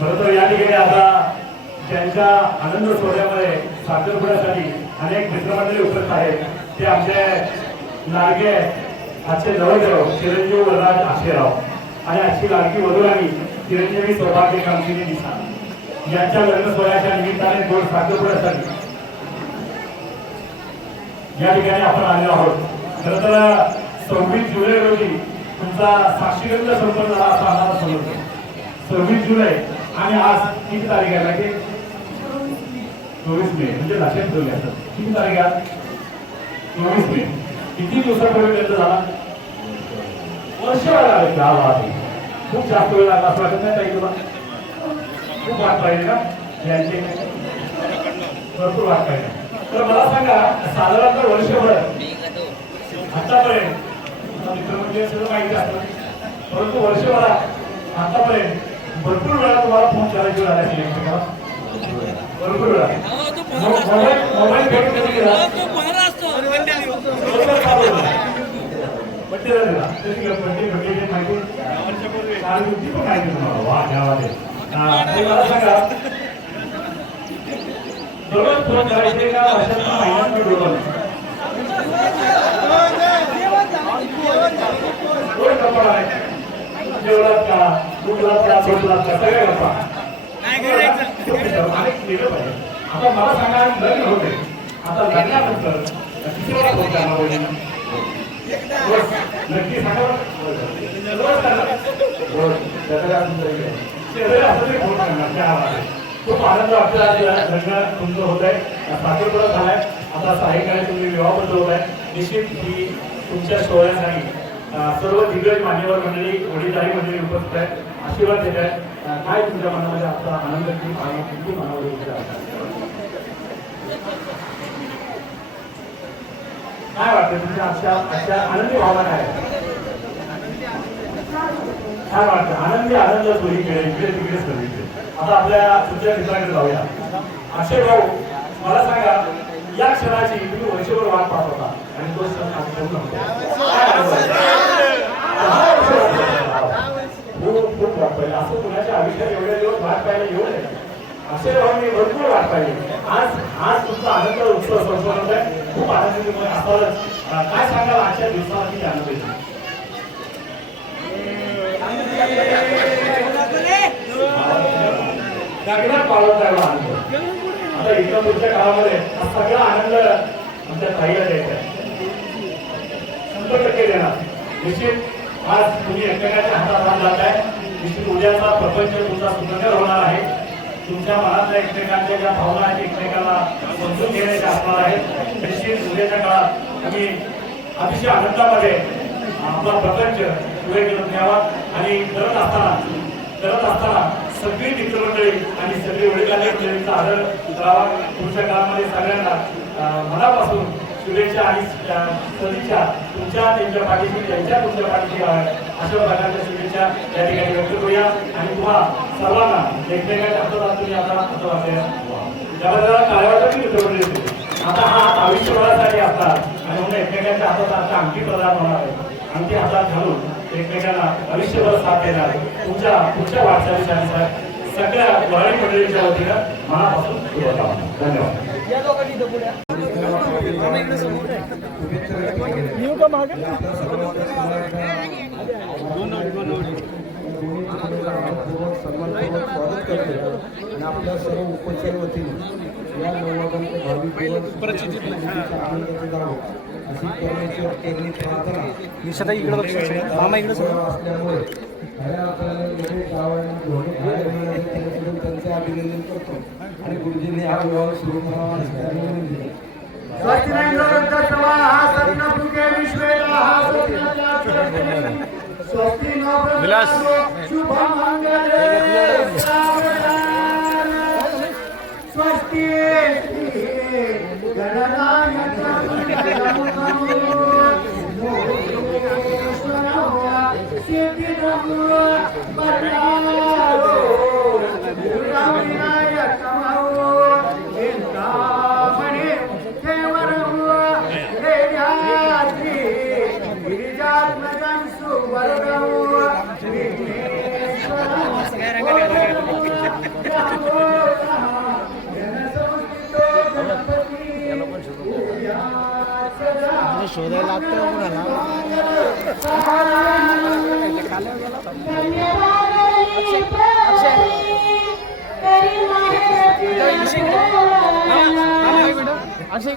खरं तर या ठिकाणी आता त्यांच्या आनंद सोहळ्यामध्ये साखरपुड्यासाठी अनेक मित्रमंडळी उपस्थित आहेत. ते आमचे लाडके आजचे नवरदेव चिरंजीव वरराज आशेराव आणि आजची लाडकी वधूराणी चिरंजीवी सौभाग्य कामगिरी दिसा यांच्या लग्न सोहळ्याच्या निमित्ताने गोड साखरपुड्यासाठी या ठिकाणी आपण आलेलो आहोत. खरं तर 26 जुलै रोजी तुमचा साक्षीगंध संपन्न झाला असं आम्हाला समजतं. 26 जुलै आणि आज किती तारीख आहे माहिती? 24 मे. म्हणजे लक्षात ठेवले असतात. किती तारीख आहे? 24 मे. किती दिवसापूर्वी लग्न झाला? वर्षभर लागले. क्या बात आहे. खूप जास्त वेळ लागला असं वाटत नाही ताई तुला? खूप वाट पाहिजे का यांची? भरपूर वाट पाहिजे. तर मला सांगा साधारणतः वर्षभर आतापर्यंत मित्र म्हणजे सगळं माहिती असतं, परंतु वर्षभरात आतापर्यंत भरपूर वेळा तुम्हाला फोन करायची वेळ आली असेल का? भरपूर वेळा मोबाईल भेट कधी केला? बड्डेला दिला. त्याची बड्डेची माहिती ती पण माहिती तुम्हाला. वा गावात मला सांगा दररोज फोन करायचे का वर्षातून महिन्यात डोळा? कोण गप्पा आहे? जेवलात का? उठलात का? झोपलात का? सगळ्या गप्पा आता मला सांगा लग्न होते. आता लग्नानंतर किती वेळा फोन करणार? नक्की सांगा. रोज करणार. फोन करणार. त्या खूप आनंद वाटतो. लग्न तुमचं होत आहे. साखरपुडा झालाय. आता सायंकाळी तुम्ही विवाहबद्ध होत आहे. निश्चित ही तुमच्या सोहळ्यासाठी सर्व दिग्गज मान्यवर मंडळी वडीलधारी मंडळी उपस्थित आहेत. आशीर्वाद देत आहेत. काय तुमच्या मनामध्ये आता आनंद किती मनामध्ये काय वाटतं? तुमच्या आजच्या आनंदी भावना काय? काय वाटतं? आनंद सोयी केली इकडे तिकडे सर्व. आता आपल्या तुमच्या मित्राकडे जाऊया. अक्षय भाऊ, मला सांगा या क्षणाची तुम्ही वर्षभर वाट पाहत होता आणि तो क्षण आज पूर्ण खूप वाट पाहिजे. असं कुणाच्या आयुष्यात एवढे दिवस वाट पाहिजे एवढं नाही. अक्षय भाऊनी भरपूर वाट पाहिजे. आज तुमचा आनंद उत्सव संपन्न होत आहे. खूप आनंदी तुम्ही असालच. काय सांगाल आजच्या दिवसाला किती आनंद येतो? सगळ्यात पावत जायला आनंद. आता इथं पुढच्या काळामध्ये सगळा आनंद आमच्या ताईला द्यायचा आहे. 100% देणार. निश्चित आज तुम्ही एकमेकांच्या हातात हात जात आहे. निश्चित उद्याचा प्रपंच तुमचा सुंदर होणार आहे. तुमच्या मनातल्या एकमेकांच्या ज्या भावना आहेत एकमेकांना समजून घेण्याच्या असणार आहेत. निश्चित उद्याच्या काळात तुम्ही अतिशय आनंदामध्ये आपला प्रपंच पुढे घेऊन न्यावा. आणि करत असताना सगळी मित्रमंडळी आणि सगळी वडीलधारी मंडळींचा आदर करावा. पुढच्या काळामध्ये सगळ्यांना मनापासून शुभेच्छा आणि सदिच्छा तुमच्या त्यांच्या पाठीशी त्यांच्या तुमच्या पाठीशी अशा प्रकारच्या शुभेच्छा या ठिकाणी व्यक्त करूया. आणि तुम्हा सर्वांना एकमेकांच्या हातात तुम्ही आता असं वाटतं त्याबद्दल कार्यवाही मित्रमंडळी होते. आता हा हात आयुष्यभरासाठी असतात आणि म्हणून एकमेकांच्या हातात आता अंगठी प्रदान होणार आहे. अंगठी हातात घालून एकमेकांना आयुष्यभर साथ देणार तुमच्या पुढच्या वाटचालीसाठी सगळ्या वराडी मंडळींच्या वतीनं मनापासून शुभकामना. धन्यवाद. स्वागत करतो आणि आपल्या सर्व उपचार वतीने या नववादांचे भाविक आनंदाचे जावं अशी करण्याची प्रार्थना असल्यामुळे त्यांचे अभिनंदन करतो आणि गुरुजींनी हा विवाह सुरू करावा विलास स्वस्ति Gracias. शोधायला लागतं कोणाला अक्षय